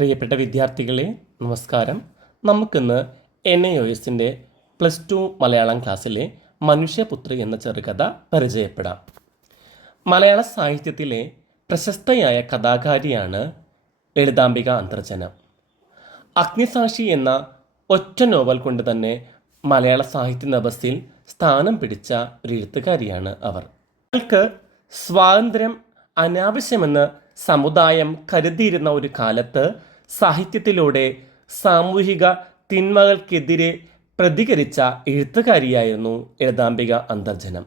പ്രിയപ്പെട്ട വിദ്യാർത്ഥികളെ നമസ്കാരം. നമുക്കിന്ന് NIOSൻ്റെ +2 മലയാളം ക്ലാസ്സിലെ മനുഷ്യപുത്രി എന്ന ചെറുകഥ പരിചയപ്പെടാം. മലയാള സാഹിത്യത്തിലെ പ്രശസ്തയായ കഥാകാരിയാണ് ലളിതാംബിക അന്തർജനം. അഗ്നിസാക്ഷി എന്ന ഒറ്റ നോവൽ കൊണ്ട് തന്നെ മലയാള സാഹിത്യ നഭസിൽ സ്ഥാനം പിടിച്ച ഒരു എഴുത്തുകാരിയാണ് അവർ. അവൾക്ക് സ്വാതന്ത്ര്യം അനാവശ്യമെന്ന് സമുദായം കരുതിയിരുന്ന ഒരു കാലത്ത് സാഹിത്യത്തിലൂടെ സാമൂഹിക തിന്മകൾക്കെതിരെ പ്രതികരിച്ച എഴുത്തുകാരിയായിരുന്നു ലളിതാംബിക അന്തർജനം.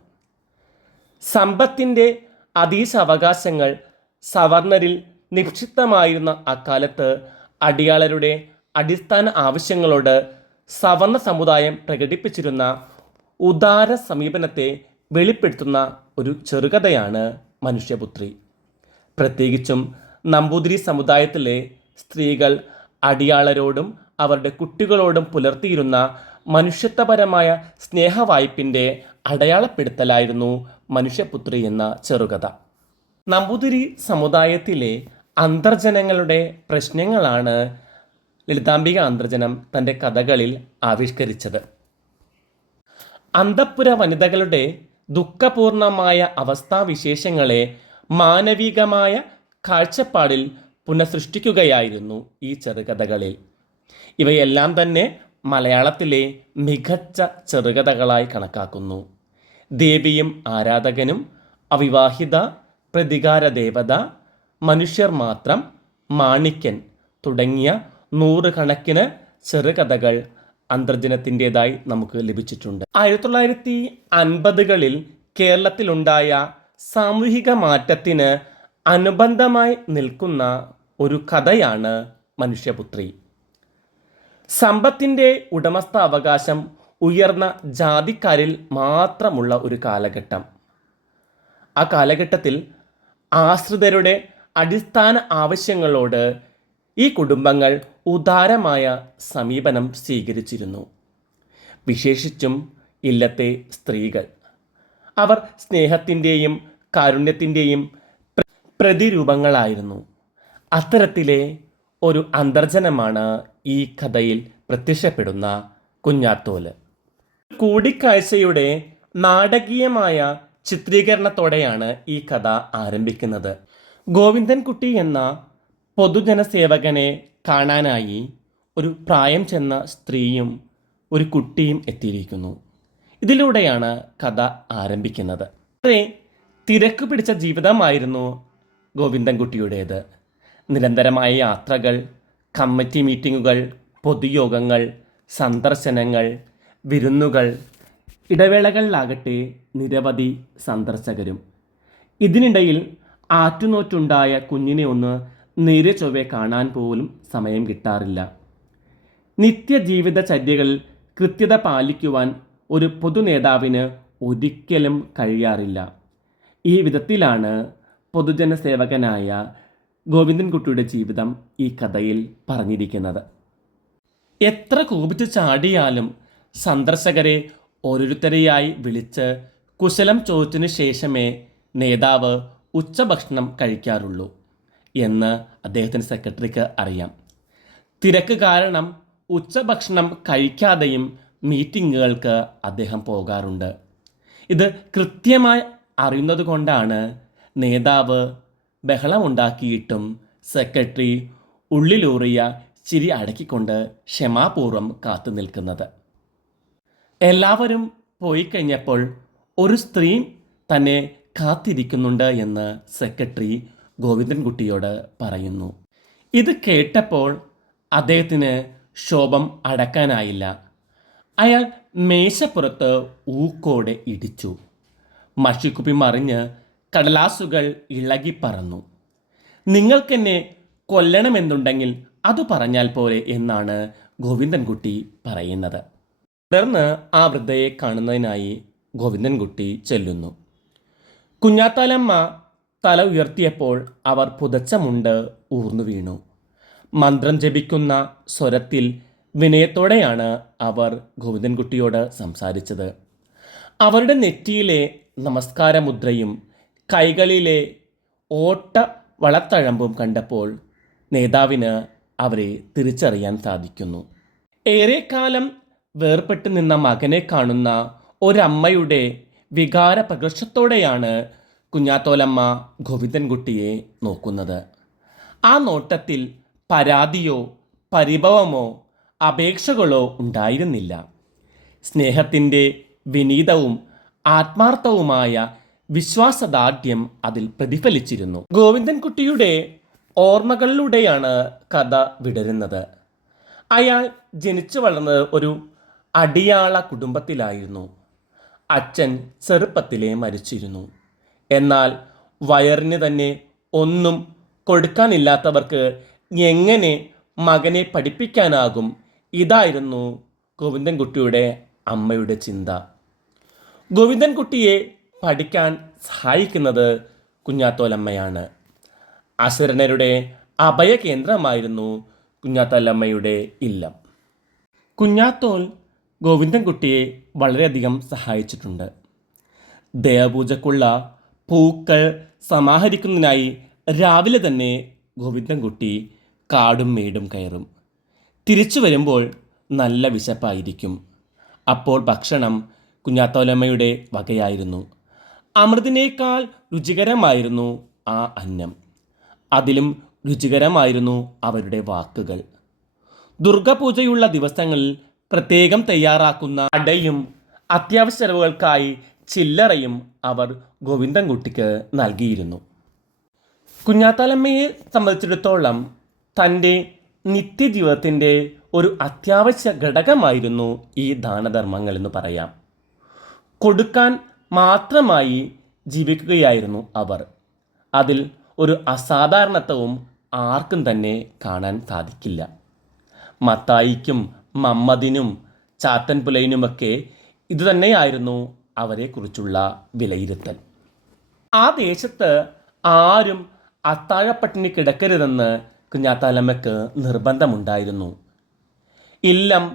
സമ്പത്തിൻ്റെ അതീശാവകാശങ്ങൾ സവർണരിൽ നിക്ഷിപ്തമായിരുന്ന അക്കാലത്ത് അടിയാളരുടെ അടിസ്ഥാന ആവശ്യങ്ങളോട് സവർണ സമുദായം പ്രകടിപ്പിച്ചിരുന്ന ഉദാര സമീപനത്തെ വെളിപ്പെടുത്തുന്ന ഒരു ചെറുകഥയാണ് മനുഷ്യപുത്രി. പ്രത്യേകിച്ചും നമ്പൂതിരി സമുദായത്തിലെ സ്ത്രീകൾ അടിയാളരോടും അവരുടെ കുട്ടികളോടും പുലർത്തിയിരുന്ന മനുഷ്യത്വപരമായ സ്നേഹവായ്പിൻ്റെ അടയാളപ്പെടുത്തലായിരുന്നു മനുഷ്യപുത്രി എന്ന ചെറുകഥ. നമ്പൂതിരി സമുദായത്തിലെ അന്തർജനങ്ങളുടെ പ്രശ്നങ്ങളാണ് ലളിതാംബിക അന്തർജനം തൻ്റെ കഥകളിൽ ആവിഷ്കരിച്ചത്. അന്തഃപുര വനിതകളുടെ ദുഃഖപൂർണമായ അവസ്ഥാവിശേഷങ്ങളെ മാനവികമായ കാഴ്ചപ്പാടിൽ പുനഃസൃഷ്ടിക്കുകയായിരുന്നു ഈ ചെറുകഥകളിൽ. ഇവയെല്ലാം തന്നെ മലയാളത്തിലെ മികച്ച ചെറുകഥകളായി കണക്കാക്കുന്നു. ദേവിയും ആരാധകനും, അവിവാഹിത, പ്രതികാര ദേവത, മനുഷ്യർ മാത്രം, മാണിക്യൻ തുടങ്ങിയ നൂറുകണക്കിന് ചെറുകഥകൾ അന്തർജനത്തിൻ്റെതായി നമുക്ക് ലഭിച്ചിട്ടുണ്ട്. 1950കളിൽ കേരളത്തിലുണ്ടായ സാമൂഹിക മാറ്റത്തിന് അനുബന്ധമായി നിൽക്കുന്ന ഒരു കഥയാണ് മനുഷ്യപുത്രി. സമ്പത്തിൻ്റെ ഉടമസ്ഥാവകാശം ഉയർന്ന ജാതിക്കാരിൽ മാത്രമുള്ള ഒരു കാലഘട്ടം. ആ കാലഘട്ടത്തിൽ ആശ്രിതരുടെ അടിസ്ഥാന ആവശ്യങ്ങളോട് ഈ കുടുംബങ്ങൾ ഉദാരമായ സമീപനം സ്വീകരിച്ചിരുന്നു. വിശേഷിച്ചും ഇല്ലത്തെ സ്ത്രീകൾ. അവർ സ്നേഹത്തിൻ്റെയും കാരുണ്യത്തിൻ്റെയും പ്രതിരൂപങ്ങളായിരുന്നു. അത്തരത്തിലെ ഒരു അന്തർജനമാണ് ഈ കഥയിൽ പ്രത്യക്ഷപ്പെടുന്ന കുഞ്ഞാത്തോല്. കൂടിക്കാഴ്ചയുടെ നാടകീയമായ ചിത്രീകരണത്തോടെയാണ് ഈ കഥ ആരംഭിക്കുന്നത്. ഗോവിന്ദൻകുട്ടി എന്ന പൊതുജനസേവകനെ കാണാനായി ഒരു പ്രായം ചെന്ന സ്ത്രീയും ഒരു കുട്ടിയും എത്തിയിരിക്കുന്നു. ഇതിലൂടെയാണ് കഥ ആരംഭിക്കുന്നത്. വളരെ തിരക്ക് പിടിച്ച ജീവിതമായിരുന്നു ഗോവിന്ദൻകുട്ടിയുടേത്. നിരന്തരമായ യാത്രകൾ, കമ്മിറ്റി മീറ്റിങ്ങുകൾ, പൊതുയോഗങ്ങൾ, സന്ദർശനങ്ങൾ, വിരുന്നുകൾ, ഇടവേളകളിലാകട്ടെ നിരവധി സന്ദർശകരും. ഇതിനിടയിൽ ആറ്റുനോറ്റുണ്ടായ കുഞ്ഞിനെ ഒന്ന് നേരെ ചൊവ്വെ കാണാൻ പോലും സമയം കിട്ടാറില്ല. നിത്യജീവിതചര്യകളിൽ കൃത്യത പാലിക്കുവാൻ ഒരു പൊതുനേതാവിന് ഒരിക്കലും കഴിയാറില്ല. ഈ വിധത്തിലാണ് പൊതുജനസേവകനായ ഗോവിന്ദൻകുട്ടിയുടെ ജീവിതം ഈ കഥയിൽ പറഞ്ഞിരിക്കുന്നത്. എത്ര കോപിച്ചു ചാടിയാലും സന്ദർശകരെ ഓരോരുത്തരെയായി വിളിച്ച് കുശലം ചോദിച്ചതിനു ശേഷമേ നേതാവ് ഉച്ചഭക്ഷണം കഴിക്കാറുള്ളൂ എന്ന് അദ്ദേഹത്തിൻ്റെ സെക്രട്ടറിക്ക് അറിയാം. തിരക്ക് കാരണം ഉച്ചഭക്ഷണം കഴിക്കാതെയും മീറ്റിങ്ങുകൾക്ക് അദ്ദേഹം പോകാറുണ്ട്. ഇത് കൃത്യമായി അറിയുന്നത് കൊണ്ടാണ് നേതാവ് ബഹളമുണ്ടാക്കിയിട്ടും സെക്രട്ടറി ഉള്ളിലൂറിയ ചിരി അടക്കിക്കൊണ്ട് ക്ഷമാപൂർവം കാത്തു നിൽക്കുന്നത്. എല്ലാവരും പോയി കഴിഞ്ഞപ്പോൾ ഒരു സ്ത്രീ തന്നെ കാത്തിരിക്കുന്നുണ്ട് എന്ന് സെക്രട്ടറി ഗോവിന്ദൻകുട്ടിയോട് പറയുന്നു. ഇത് കേട്ടപ്പോൾ അദ്ദേഹത്തിന് ശോഭം അടക്കാനായില്ല. അയാൾ മേശപ്പുറത്ത് ഊക്കോടെ ഇടിച്ചു. മഷിക്കുപ്പി മറിഞ്ഞ് കടലാസുകൾ ഇളകിപ്പറന്നു. നിങ്ങൾക്കെന്നെ കൊല്ലണമെന്നുണ്ടെങ്കിൽ അത് പറഞ്ഞാൽ പോരെ എന്നാണ് ഗോവിന്ദൻകുട്ടി പറയുന്നത്. തുടർന്ന് ആ വൃദ്ധയെ കാണുന്നതിനായി ഗോവിന്ദൻകുട്ടി ചെല്ലുന്നു. കുഞ്ഞാത്താലമ്മ തല ഉയർത്തിയപ്പോൾ അവർ പുതച്ച മുണ്ട് ഊർന്നു വീണു. മന്ത്രം ജപിക്കുന്ന സ്വരത്തിൽ വിനയത്തോടെയാണ് അവർ ഗോവിന്ദൻകുട്ടിയോട് സംസാരിച്ചത്. അവരുടെ നെറ്റിയിലെ നമസ്കാരമുദ്രയും കൈകളിലെ ഓട്ട വളത്തഴമ്പും കണ്ടപ്പോൾ നേതാവിന് അവരെ തിരിച്ചറിയാൻ സാധിക്കുന്നു. ഏറെക്കാലം വേർപെട്ട് നിന്ന മകനെ കാണുന്ന ഒരമ്മയുടെ വികാര പ്രകർഷത്തോടെയാണ് കുഞ്ഞാത്തോലമ്മ ഗോവിന്ദൻകുട്ടിയെ നോക്കുന്നത്. ആ നോട്ടത്തിൽ പരാതിയോ പരിഭവമോ അപേക്ഷകളോ ഉണ്ടായിരുന്നില്ല. സ്നേഹത്തിൻ്റെ വിനീതവും ആത്മാർത്ഥവുമായ വിശ്വാസദാർഢ്യം അതിൽ പ്രതിഫലിച്ചിരുന്നു. ഗോവിന്ദൻകുട്ടിയുടെ ഓർമ്മകളിലൂടെയാണ് കഥ വിടരുന്നത്. അയാൾ ജനിച്ചു വളർന്നത് ഒരു അടിയാള കുടുംബത്തിലായിരുന്നു. അച്ഛൻ ചെറുപ്പത്തിലേ മരിച്ചിരുന്നു. എന്നാൽ വയറിന് തന്നെ ഒന്നും കൊടുക്കാനില്ലാത്തവർക്ക് എങ്ങനെ മകനെ പഠിപ്പിക്കാനാകും? ഇതായിരുന്നു ഗോവിന്ദൻകുട്ടിയുടെ അമ്മയുടെ ചിന്ത. ഗോവിന്ദൻകുട്ടിയെ പഠിക്കാൻ സഹായിക്കുന്നത് കുഞ്ഞാത്തോലമ്മയാണ്. അശരണരുടെ അഭയകേന്ദ്രമായിരുന്നു കുഞ്ഞാത്തോലമ്മയുടെ ഇല്ലം. കുഞ്ഞാത്തോൽ ഗോവിന്ദൻകുട്ടിയെ വളരെയധികം സഹായിച്ചിട്ടുണ്ട്. ദേവപൂജക്കുള്ള പൂക്കൾ സമാഹരിക്കുന്നതിനായി രാവിലെ തന്നെ ഗോവിന്ദൻകുട്ടി കാടും മേടും കയറും. തിരിച്ചു വരുമ്പോൾ നല്ല വിശപ്പായിരിക്കും. അപ്പോൾ ഭക്ഷണം കുഞ്ഞാത്തോലമ്മയുടെ വകയായിരുന്നു. അമൃതിനേക്കാൾ രുചികരമായിരുന്നു ആ അന്നം. അതിലും രുചികരമായിരുന്നു അവരുടെ വാക്കുകൾ. ദുർഗാപൂജയുള്ള ദിവസങ്ങളിൽ പ്രത്യേകം തയ്യാറാക്കുന്ന അടയും അത്യാവശ്യ ചെലവുകൾക്കായി ചില്ലറയും അവർ ഗോവിന്ദൻകുട്ടിക്ക് നൽകിയിരുന്നു. കുഞ്ഞാത്തോലമ്മയെ സംബന്ധിച്ചിടത്തോളം തൻ്റെ നിത്യജീവിതത്തിൻ്റെ ഒരു അത്യാവശ്യ ഘടകമായിരുന്നു ഈ ദാനധർമ്മങ്ങൾ എന്ന് പറയാം. കൊടുക്കാൻ മാത്രമായി ജീവിക്കുകയായിരുന്നു അവർ. അതിൽ ഒരു അസാധാരണത്വവും ആർക്കും തന്നെ കാണാൻ സാധിക്കില്ല. മത്തായിക്കും മമ്മദിനും ചാത്തൻപുലയിനുമൊക്കെ ഇതുതന്നെയായിരുന്നു അവരെക്കുറിച്ചുള്ള വിലയിരുത്തൽ. ആ ദേശത്ത് ആരും അത്താഴപ്പട്ടിണി കിടക്കരുതെന്ന് കുഞ്ഞാത്തോലമ്മയ്ക്ക് നിർബന്ധമുണ്ടായിരുന്നു. ഇല്ലം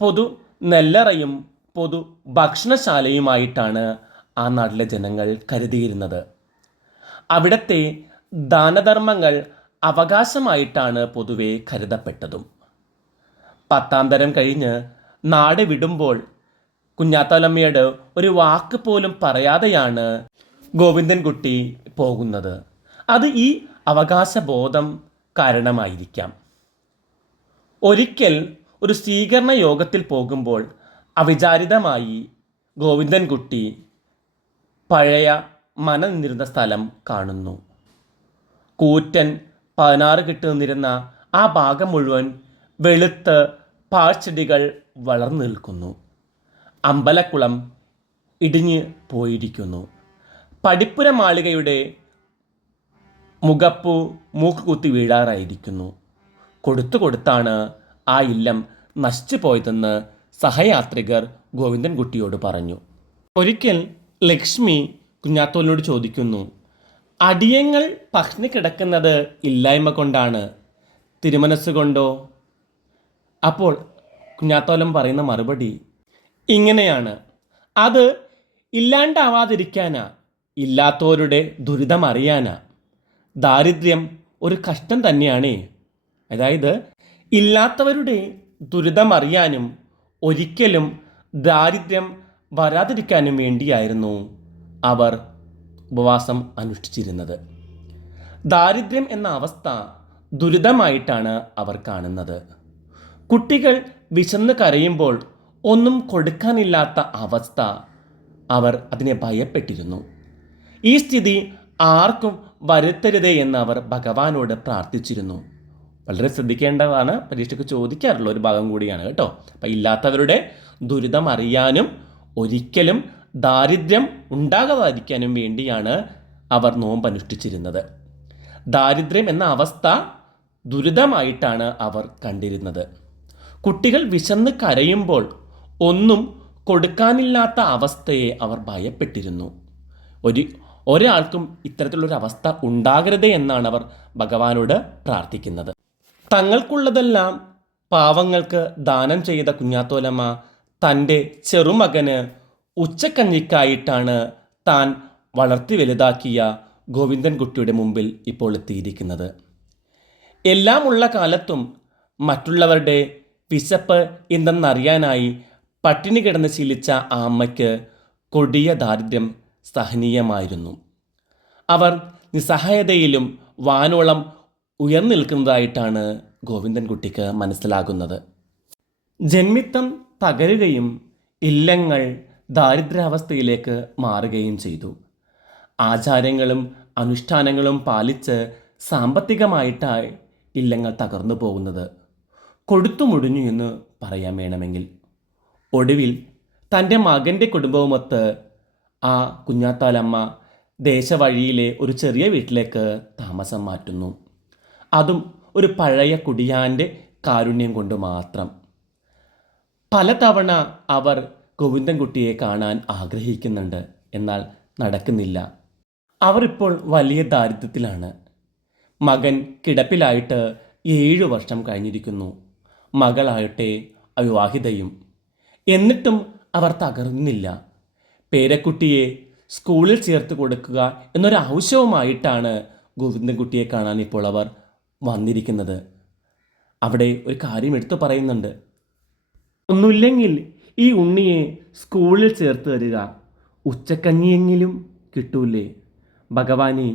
പൊതു നെല്ലറയും പൊതു ഭക്ഷണശാലയുമായിട്ടാണ് ആ നാട്ടിലെ ജനങ്ങൾ കരുതിയിരുന്നത്. അവിടുത്തെ ദാനധർമ്മങ്ങൾ അവകാശമായിട്ടാണ് പൊതുവെ കരുതപ്പെട്ടതും. 10ാം തരം കഴിഞ്ഞ് നാട് വിടുമ്പോൾ കുഞ്ഞാത്തോലമ്മയോട് ഒരു വാക്ക് പോലും പറയാതെയാണ് ഗോവിന്ദൻകുട്ടി പോകുന്നത്. അത് ഈ അവകാശബോധം കാരണമായിരിക്കാം. ഒരിക്കൽ ഒരു സ്വീകരണ യോഗത്തിൽ പോകുമ്പോൾ അവിചാരിതമായി ഗോവിന്ദൻകുട്ടി പഴയ മന നിന്നിരുന്ന സ്ഥലം കാണുന്നു. കൂറ്റൻ 16 കെട്ട് നിന്നിരുന്ന ആ ഭാഗം മുഴുവൻ വെളുത്ത് പാഴ്ചെടികൾ വളർന്നു നിൽക്കുന്നു. അമ്പലക്കുളം ഇടിഞ്ഞ് പോയിരിക്കുന്നു. പടിപ്പുര മാളികയുടെ മുഖപ്പു മൂക്കുകുത്തി വീഴാറായിരിക്കുന്നു. കൊടുത്താണ് ആ ഇല്ലം നശിച്ചു പോയതെന്ന് സഹയാത്രികർ ഗോവിന്ദൻകുട്ടിയോട് പറഞ്ഞു. ഒരിക്കൽ ലക്ഷ്മി കുഞ്ഞാത്തോലിനോട് ചോദിക്കുന്നു, അടിയങ്ങൾ പട്ടിണി കിടക്കുന്നത് ഇല്ലായ്മ കൊണ്ടാണ്, തിരുമനസ്സുകൊണ്ടോ? അപ്പോൾ കുഞ്ഞാത്തോലൻ പറയുന്ന മറുപടി ഇങ്ങനെയാണ്: അത് ഇല്ലാണ്ടാവാതിരിക്കാനാ, ഇല്ലാത്തവരുടെ ദുരിതം അറിയാനാ. ദാരിദ്ര്യം ഒരു കഷ്ടം തന്നെയാണേ. അതായത് ഇല്ലാത്തവരുടെ ദുരിതം അറിയാനും ഒരിക്കലും ദാരിദ്ര്യം വരാതിരിക്കാനും വേണ്ടിയായിരുന്നു അവർ ഉപവാസം അനുഷ്ഠിച്ചിരുന്നത്. ദാരിദ്ര്യം എന്ന അവസ്ഥ ദുരിതമായിട്ടാണ് അവർ കാണുന്നത്. കുട്ടികൾ വിശന്ന് കരയുമ്പോൾ ഒന്നും കൊടുക്കാനില്ലാത്ത അവസ്ഥ അവർ അതിനെ ഭയപ്പെട്ടിരുന്നു. ഈ സ്ഥിതി ആർക്കും വരുത്തരുതേ എന്ന് അവർ ഭഗവാനോട് പ്രാർത്ഥിച്ചിരുന്നു. വളരെ ശ്രദ്ധിക്കേണ്ടതാണ്, പരീക്ഷയ്ക്ക് ചോദിക്കാറുള്ള ഒരു ഭാഗം കൂടിയാണ് കേട്ടോ. അപ്പം ഇല്ലാത്തവരുടെ ദുരിതം അറിയാനും ഒരിക്കലും ദാരിദ്ര്യം ഉണ്ടാകാതിരിക്കാനും വേണ്ടിയാണ് അവർ നോമ്പ് അനുഷ്ഠിച്ചിരുന്നത്. ദാരിദ്ര്യം എന്ന അവസ്ഥ ദുരിതമായിട്ടാണ് അവർ കണ്ടിരുന്നത്. കുട്ടികൾ വിശന്ന് കരയുമ്പോൾ ഒന്നും കൊടുക്കാനില്ലാത്ത അവസ്ഥയെ അവർ ഭയപ്പെട്ടിരുന്നു. ഒരാൾക്കും ഇത്തരത്തിലുള്ളൊരു അവസ്ഥ ഉണ്ടാകരുതേ എന്നാണ് അവർ ഭഗവാനോട് പ്രാർത്ഥിക്കുന്നത്. തങ്ങൾക്കുള്ളതെല്ലാം പാവങ്ങൾക്ക് ദാനം ചെയ്ത കുഞ്ഞാത്തോലമ്മ തൻ്റെ ചെറുമകന് ഉച്ചക്കഞ്ഞിക്കായിട്ടാണ് താൻ വളർത്തി വലുതാക്കിയ ഗോവിന്ദൻകുട്ടിയുടെ മുമ്പിൽ ഇപ്പോൾ എത്തിയിരിക്കുന്നത്. എല്ലാമുള്ള കാലത്തും മറ്റുള്ളവരുടെ വിശപ്പ് എന്തെന്നറിയാനായി പട്ടിണി കിടന്ന് ശീലിച്ച ആ അമ്മയ്ക്ക് കൊടിയ ദാരിദ്ര്യം സഹനീയമായിരുന്നു. അവർ നിസ്സഹായതയിലും വാനോളം ഉയർന്നു നിൽക്കുന്നതായിട്ടാണ് ഗോവിന്ദൻകുട്ടിക്ക് മനസ്സിലാകുന്നത്. ജന്മിത്തം തകരുകയും ഇല്ലങ്ങൾ ദാരിദ്ര്യാവസ്ഥയിലേക്ക് മാറുകയും ചെയ്തു. ആചാരങ്ങളും അനുഷ്ഠാനങ്ങളും പാലിച്ച് സാമ്പത്തികമായിട്ടായി ഇല്ലങ്ങൾ തകർന്നു പോകുന്നത് കൊടുത്തു മുടിഞ്ഞു എന്ന് പറയാൻ വേണമെങ്കിൽ. ഒടുവിൽ തൻ്റെ മകൻ്റെ കുടുംബവുമൊത്ത് ആ കുഞ്ഞാത്താലമ്മ ദേശവഴിയിലെ ഒരു ചെറിയ വീട്ടിലേക്ക് താമസം മാറ്റുന്നു. അതും ഒരു പഴയ കുടിയാൻ്റെ കാരുണ്യം കൊണ്ട് മാത്രം. പലതവണ അവർ ഗോവിന്ദൻകുട്ടിയെ കാണാൻ ആഗ്രഹിക്കുന്നുണ്ട്, എന്നാൽ നടക്കുന്നില്ല. അവർ ഇപ്പോൾ വലിയ ദാരിദ്ര്യത്തിലാണ്. മകൻ കിടപ്പിലായിട്ട് 7 വർഷം കഴിഞ്ഞിരിക്കുന്നു. മകളാകട്ടെ അവിവാഹിതയും. എന്നിട്ടും അവർ തകർന്നില്ല. പേരക്കുട്ടിയെ സ്കൂളിൽ ചേർത്ത് കൊടുക്കുക എന്നൊരാവശ്യവുമായിട്ടാണ് ഗോവിന്ദൻകുട്ടിയെ കാണാൻ ഇപ്പോൾ അവർ വന്നിരിക്കുന്നത്. അവിടെ ഒരു കാര്യം എടുത്തു പറയുന്നുണ്ട്. ഒന്നുമില്ലെങ്കിൽ ഈ ഉണ്ണിയെ സ്കൂളിൽ ചേർത്ത് തരിക, ഉച്ചക്കഞ്ഞിയെങ്കിലും കിട്ടൂലേ? ഭഗവാനെ,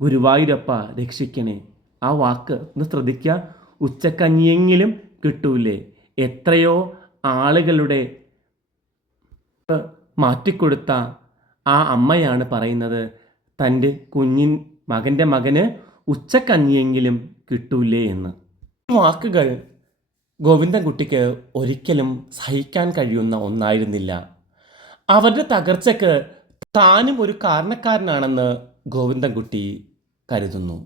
ഗുരുവായൂരപ്പ രക്ഷിക്കണേ. ആ വാക്ക് ഒന്ന് ശ്രദ്ധിക്കുക. ഉച്ചക്കഞ്ഞിയെങ്കിലും കിട്ടൂലേ? എത്രയോ ആളുകളുടെ മാറ്റിക്കൊടുത്ത ആ അമ്മയാണ് പറയുന്നത് തൻ്റെ മകൻ്റെ മകന് ഉച്ചക്കഞ്ഞിയെങ്കിലും കിട്ടൂലേ എന്ന്. ഈ വാക്കുകൾ ഗോവിന്ദൻകുട്ടിക്ക് ഒരിക്കലും സഹിക്കാൻ കഴിയുന്ന ഒന്നായിരുന്നില്ല. അവരുടെ തകർച്ചയ്ക്ക് താനും ഒരു കാരണക്കാരനാണെന്ന് ഗോവിന്ദൻകുട്ടി കരുതുന്നു.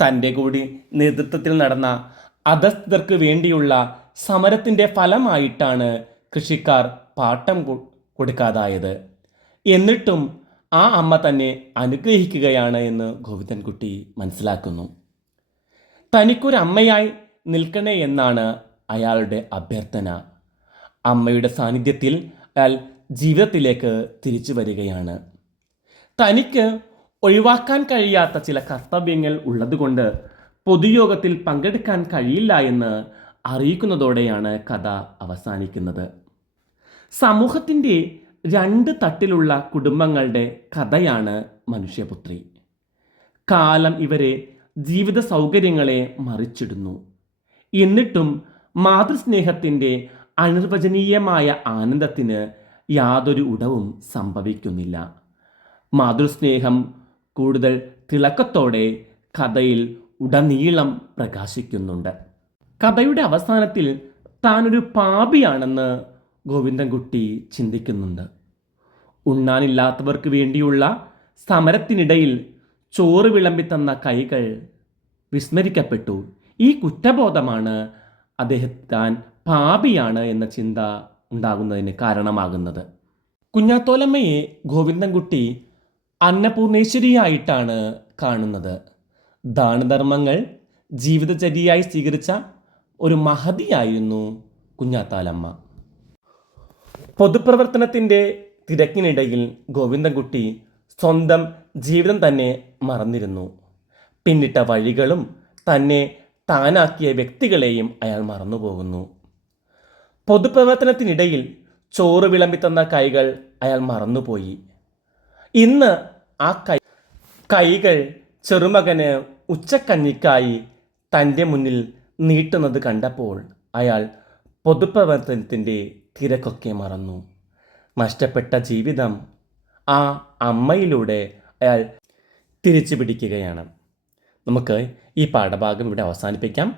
തൻ്റെ കൂടി നേതൃത്വത്തിൽ നടന്ന അധസ്ഥിതർക്ക് വേണ്ടിയുള്ള സമരത്തിൻ്റെ ഫലമായിട്ടാണ് കൃഷിക്കാർ പാട്ടം കൊടുക്കാതായത്. എന്നിട്ടും ആ അമ്മ തന്നെ അനുഗ്രഹിക്കുകയാണ് എന്ന് ഗോവിന്ദൻകുട്ടി മനസ്സിലാക്കുന്നു. തനിക്കൊരമ്മയായി നിൽക്കണേ എന്നാണ് അയാളുടെ അഭ്യർത്ഥന. അമ്മയുടെ സാന്നിധ്യത്തിൽ അയാൾ ജീവിതത്തിലേക്ക് തിരിച്ചു വരികയാണ്. തനിക്ക് ഒഴിവാക്കാൻ കഴിയാത്ത ചില കർത്തവ്യങ്ങൾ ഉള്ളതുകൊണ്ട് പൊതുയോഗത്തിൽ പങ്കെടുക്കാൻ കഴിയില്ല എന്ന് അറിയിക്കുന്നതോടെയാണ് കഥ അവസാനിക്കുന്നത്. സമൂഹത്തിൻ്റെ 2 തട്ടിലുള്ള കുടുംബങ്ങളുടെ കഥയാണ് മനുഷ്യപുത്രി. കാലം ഇവരെ ജീവിത സൗകര്യങ്ങളെ മറിച്ചിടുന്നു. എന്നിട്ടും മാതൃസ്നേഹത്തിൻ്റെ അനിർവചനീയമായ ആനന്ദത്തിന് യാതൊരു ഉടവും സംഭവിക്കുന്നില്ല. മാതൃസ്നേഹം കൂടുതൽ തിളക്കത്തോടെ കഥയിൽ ഉടനീളം പ്രകാശിക്കുന്നുണ്ട്. കഥയുടെ അവസാനത്തിൽ താനൊരു പാപിയാണെന്ന് ഗോവിന്ദൻകുട്ടി ചിന്തിക്കുന്നുണ്ട്. ഉണ്ണാനില്ലാത്തവർക്ക് വേണ്ടിയുള്ള സമരത്തിനിടയിൽ ചോറ് വിളമ്പിത്തന്ന കൈകൾ വിസ്മരിക്കപ്പെട്ടു. ഈ കുറ്റബോധമാണ് താൻ പാപിയാണ് എന്ന ചിന്ത ഉണ്ടാകുന്നതിന് കാരണമാകുന്നത്. കുഞ്ഞാത്തോലമ്മയെ ഗോവിന്ദൻകുട്ടി അന്നപൂർണേശ്വരിയായിട്ടാണ് കാണുന്നത്. ദാനധർമ്മങ്ങൾ ജീവിതചര്യയായി സ്വീകരിച്ച ഒരു മഹതിയായിരുന്നു കുഞ്ഞാത്താലമ്മ. പൊതുപ്രവർത്തനത്തിൻ്റെ തിരക്കിനിടയിൽ ഗോവിന്ദൻകുട്ടി സ്വന്തം ജീവിതം തന്നെ മറന്നിരുന്നു. പിന്നിട്ട വഴികളും തന്നെ താനാക്കിയ വ്യക്തികളെയും അയാൾ മറന്നുപോകുന്നു. പൊതുപ്രവർത്തനത്തിനിടയിൽ ചോറ് വിളമ്പിത്തന്ന കൈകൾ അയാൾ മറന്നുപോയി. ഇന്ന് ആ കൈകൾ ചെറുമകന് ഉച്ചക്കഞ്ഞിക്കായി തൻ്റെ മുന്നിൽ നീട്ടുന്നത് കണ്ടപ്പോൾ അയാൾ പൊതുപ്രവർത്തനത്തിൻ്റെ തിരക്കൊക്കെ മറന്നു. നഷ്ടപ്പെട്ട ജീവിതം ആ അമ്മയിലൂടെ അയാൾ തിരിച്ചു പിടിക്കുകയാണ്. നമുക്ക് ഈ പാഠഭാഗം ഇവിടെ അവസാനിപ്പിക്കാം.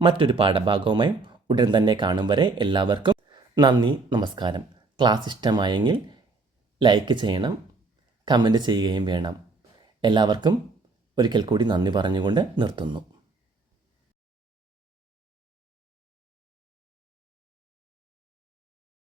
മറ്റൊരു പാഠഭാഗവുമായി ഉടൻ തന്നെ കാണും വരെ എല്ലാവർക്കും നന്ദി, നമസ്കാരം. ക്ലാസ് ഇഷ്ടമായെങ്കിൽ ലൈക്ക് ചെയ്യണം, കമൻറ്റ് ചെയ്യുകയും വേണം. എല്ലാവർക്കും ഒരിക്കൽ കൂടി നന്ദി പറഞ്ഞുകൊണ്ട് നിർത്തുന്നു.